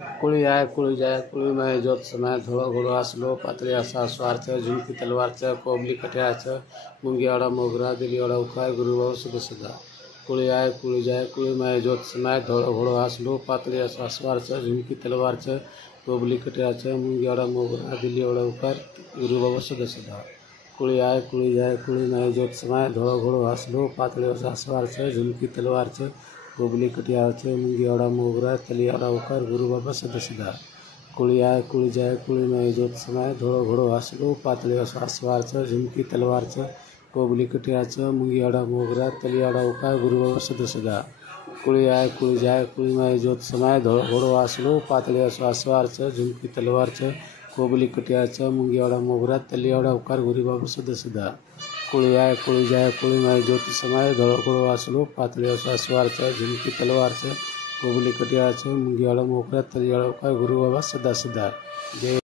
कुळी I कुळी जाय कुळी मय जोत समय धोळो घोड़ो आसलो पातळी असा स्वार्थ झुमकी तलवारच कोबली कट्याचं मुंगियाड़ा मोगरा दिलियाड़ा उखाय गुरुबाबू सदा कुळी आय कुळी जाय कुळी मय जोत समय धोळो घोड़ो आसलो पातळी असा स्वार्थ झुमकी तलवारच कोबली कट्याचं मुंगियाड़ा मोगरा दिलियाड़ा उखाय गुरुबाबू सदा कुळी आय कुळी जाय कुळी मय जोत समय धोळो घोड़ो आसलो पातळी असा स्वार्थ झुमकी तलवारच कोबली कटियाचं मुंगियाड़ा मोगरा तलियाड़ा उकार गुरु बाबा सदा कुळी आय कुळी जाय कुळी मय जोत समय धोळो घोड़ो आसलो पातळी असा स्वार्थ झुमकी तलवारच कोबली कटियाचं मुंगियाड़ा मोगरा तलियाड़ा उकार गुरु बाबा सदा कुळी आय कुळी जाय कुळी मय जोत समय धोळो घोड़ो आसलो पातळी असा स्वार्थ झुमकी तलवारच कोबली कटियाचं मुंगियाड़ा मोगरा तलियाड़ा उकार गुरु बाबा सदा कुळी आय कुळी जाय कुळी मय जोत समय धोळो घोड़ो आसलो पातळी असा स्वार्थ झुमकी तलवारच कोबली कटियाचं मुंगियाड़ा मोगरा तलियाड़ा उकार गुरु बाबा सदा जय